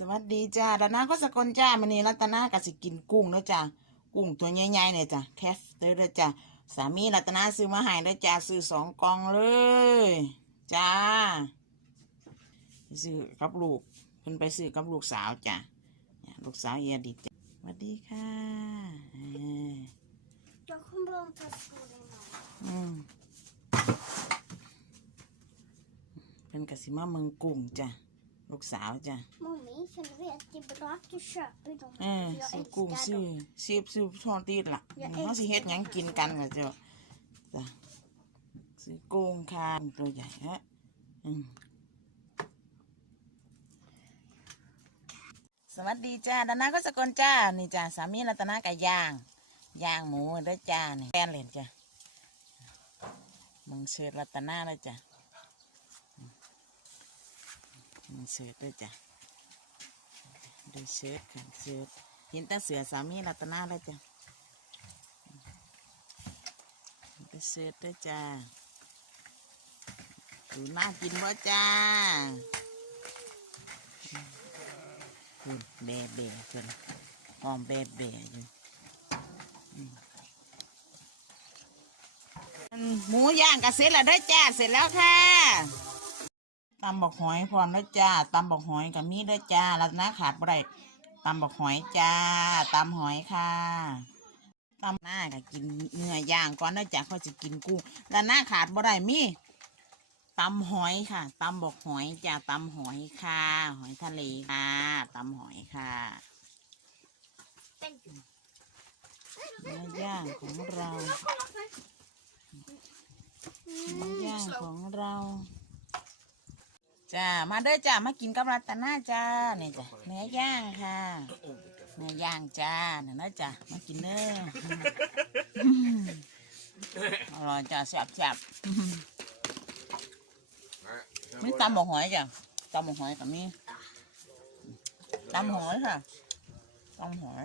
สวัสดีจ้ารัตนาก็สกลจ้ามันนี้รัตนาก็สิกินกุ้งเด้อจ้ากุ้งตัวใหญ่ๆเนี่ยจ้ะแคฟเด้อเด้อจ้าสามีรัตนาซื้อมาให้เด้อจ้าซื้อสองกล่องเลย จ้าซื้อกับลูกเพิ่นไปซื้อกับลูกสาวจ้ะเนี่ยลูกสาวเอียดิจ้ะสวัสดีค่ะเออ Jag kommer att ta skolan imorgon. อืมเพิ่นก็สิมาเมืองกุ้งจ้ะ ลูกสาวจ้ะ Mommy, för du vet, det är bra att du köper dem. เออ för jag ซื้อกุ้ง älskar ซื้อ dem. ซีบซื้อทอดตีดล่ะอย่าเขาสิเฮ็ดหยังกินกันก็เจ้าจ้ะซื้อกุ้งค่ะตัวใหญ่ฮะอืมสวัสดีจ้าดานาก็สกลจ้า นี่จ้าสามีรัตนาไก่ย่าง ย่างหมูเด้อจ้านี่แป้นเหรียญจ้ะมึงเสือรัตนาเลยจ้ะ มึงเสือด้วยจ้ะดูเชิดค่ะเชิดเห็นแตาเสือสามีรัตนาแล้วจ้ะดูเชิดด้วยจ้าดูน่ากินบ่จ้าคุณแบะแบะเพิ่นหอมแบะแบะอยู่หมูย่างก็เสร็จแล้วด้อจ้าเสร็จแล้วค่ะ ตำบักหอยพร้อมแล้วจ้าตำบักหอยกับมีด้วยจ้าแล้วนะขาดบ่ได้ตำบักหอยจ้าตำหอยค่ะตำหน้าก็กินเนื้อย่างก่อนนะจ้าเขาจะกินกุ้งแล้วหน้าขาดบ่ได้มีตำหอยค่ะตำบักหอยจ้าตำหอยค่ะ หอยทะเลค่ะตำหอยค่ะเนื้อย่างของเราเนื้อย่างของเรา จ้ามาเด้อจ้ามากินกับรัตนาจ้าเนี่ยจ้ะเนื้อย่างค่ะเนื้อย่างจ้าเนี่ยนะจ้ะมากินเด้ออร่อยจ้าแซ่บแซ่บอืมมีตำหมกหอยจ้ะตำหมกหอยกับมีตำหอยค่ะตำหอย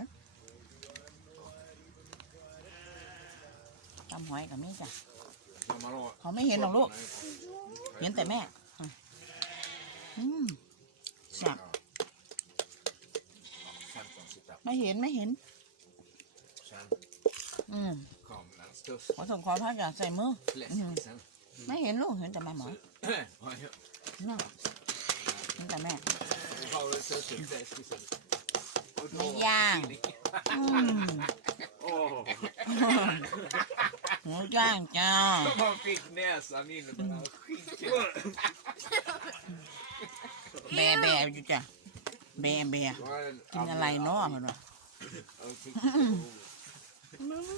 ตำหอยกับมีจ้ะเขาไม่เห็นหรอกลูก เห็นแต่แม่ อืมแซ่บไม่เห็นไม่เห็น อืมขอส่งขอพักอยากใส่มือไม่เห็นลูกเห็นแต่แม่หมอน่ะเห็นแต่แม่ไม่ย่างอืมหมูย่างจ้า Man fick näsan in och bara skit. แบะแบะอยู่จ้ะแบะแบะกินอะไรเนาะมันวะ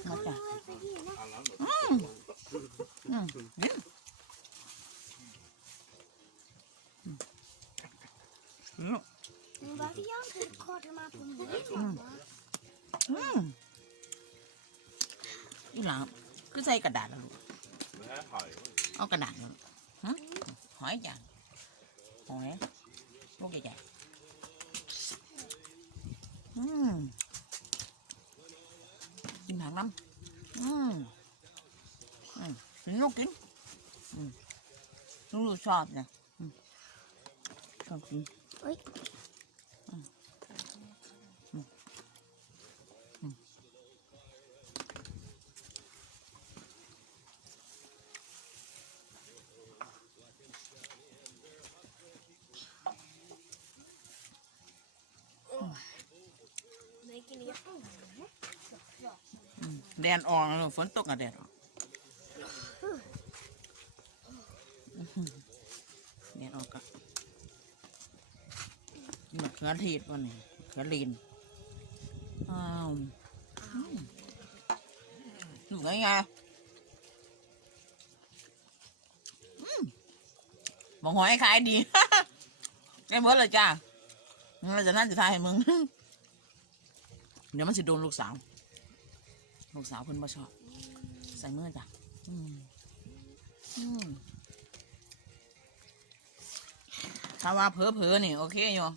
มาจ้ะอืมอืมกินอืมลูก Men varför gör inte du korvar på mig? Mm. อืมอีหลังคือใส่กระดาษแล้วลูกเอากระดาษมาลูกฮะหอยจ้ะหอย ลูกใหญ่ๆอืมกินผักน้ำอืมอืมกินลูกกินอืมลูกชอบนะอืมชอบกิน Oj. อืม แดดออกแล้วฝนตกอะแดดออกแดดออกอะมะเขือเทศวันนี้มะเขือลีนอ้าวอืมอยู่ไงไงบอกหอยขายดีแม่เบิดเลยจ้าเราจะน่าจะทายให้มึง เดี๋ยวมันจะโดนลูกสาว ลูกสาวเพิ่นบ่ชอบ ใส่เมื่อจ้ะอืมอืมถ้าว่าเผลอเผลอนี่โอเคอยู่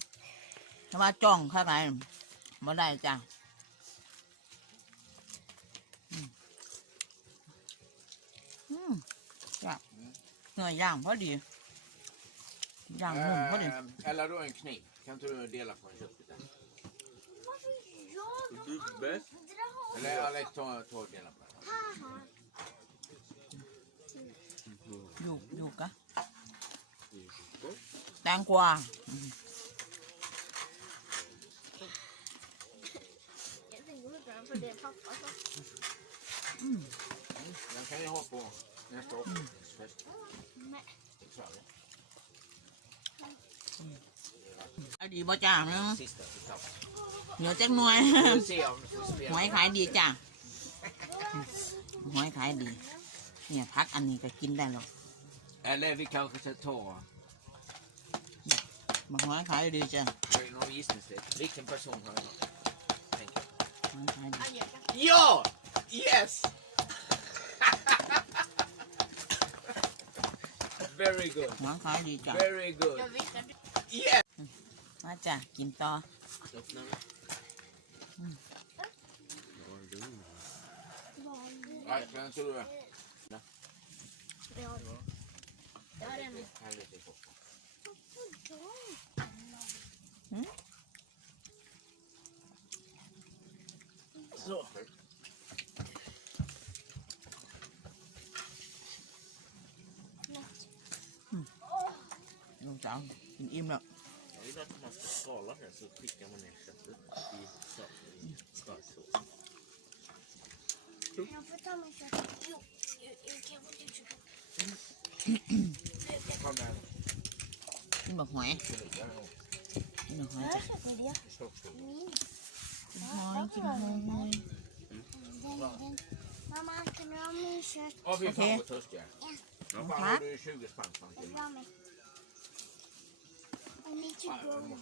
ถ้าว่าจ้องเข้าไปบ่ได้จ้ะอืมจ้ะเนื้อย่างพอดี ย่างนุ่มพอดี Ehm, Eller då en kniv. Kan inte du dela på en köttbit? du bäst? Eller Alex, ta dina plats. Dục, dục á Đang qua Mm. Den kan ni ha på nästa år. Mm. Är det bara jam? Sista, sista. เหนียวจักหน่วย Vi får se om du får หวย spela. ขายดีจ้าหวยขายดี เนี่ยพักอันนี้ก็กินได้หรอก Eller vi kanske ska ta มาหวยขายดีจ้า det är någon gissningslek. Vilken person har jag? Tänk. หวยขายดี Ja! Yes! Very good. หวยขายดีจ้า Very good. Yes! มาจ้ากินต่อ Öppna. Ja, lugn. Nej, kan inte du? Det har du. Det var den. Helvete på. Så. ลูกสาวกินอิ่มแล้ ว Jag vill att man ska skala det så skickar man ner köttet i så- i starksås. Jag får ta min kött. Jo, jag kan få din kött. Kom där. กินบักหอย Det ligger nog. กินบักหอยจ้ะ köper det. Stoppskog. Min. กินหอยกินหอย Den, den. Mamma, kan du ha min kött? Åh fy Okej. fan vad törst jag är. Ja. Fan, Tack. Need to go now.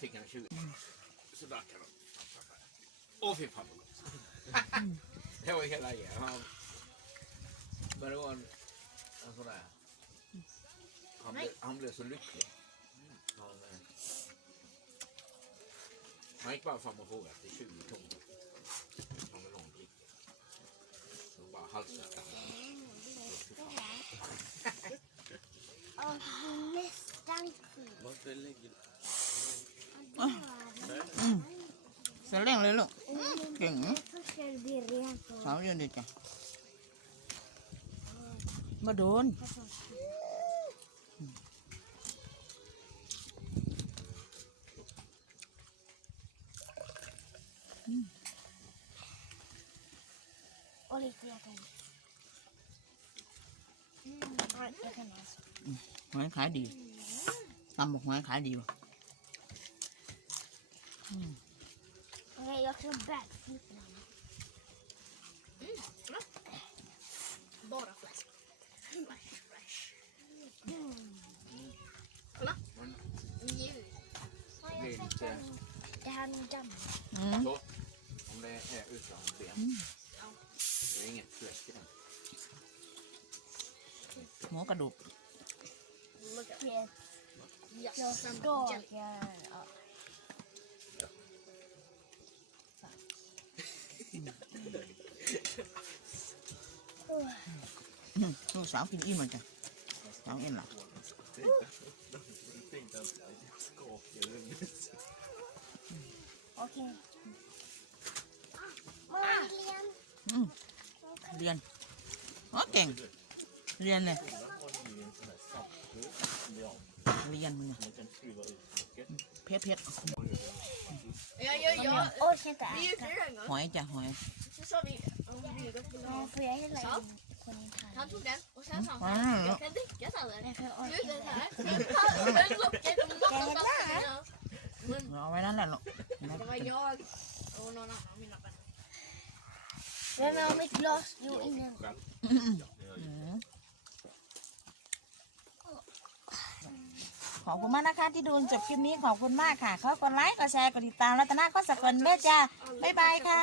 Fick han 20? Sådär kan de. Åh fy fan. Det var hela grejen. Han... Men det var en, en sån där. Han, blev, han blev så lycklig. Han, eh, han gick bara fram och frågade efter 20 kronor. Han ville ha en dricka. Så bara halsade han. Nästan kul. Varför lägger du... เสร็จเร่งเหอยขายดีตำบักหอยขายดีว่ะ Okej, jag kan backflip nu. Bara fläsk. Flash, flash. Men Njut. Ja, Det är jag lite- sätter det här med damm. อืม så. Om det är utan ben. Det är inget fläsk i den. หัวกระดูก Look at Yes. Yes. Jag some ska jelly. göra... Ja. ลูกสาวกินอิ่มเลยจ้ะสาวเอ็นหลับ Jag tänkte att jag skakade den. Okej. Mamma, Glenn. อืมเรียนโอ้เก่ง เรียนเลย Skolan har ju en sån här saltburk som vi har. เรียนมึงอะ Man kan skruva ut socker. เพชรเพชร Ja, ja, ja. Jag orkar inte Vi är äta. fyra gånger. หอยจ้ะหอย Så sa vi om vi gått på Ja, lång. får jag hälla Salt? in på din tallrik? Han tog den och sen sa han Mm. jag kan dricka sallad. Nej, för jag Nu orkar är det inte. här. Men locket, locket satt Men เอาไว้นั่นแหละลูก det var jag och någon annan av mina vänner. Vem har mitt glas? ขอบคุณมากนะคะ ที่ดูจนจบคลิปนี้ขอบคุณมากค่ะเขากดไลค์กดแชร์กดติดตามรัตนาก็สกลเมธจ้าบ๊ายบายค่ะ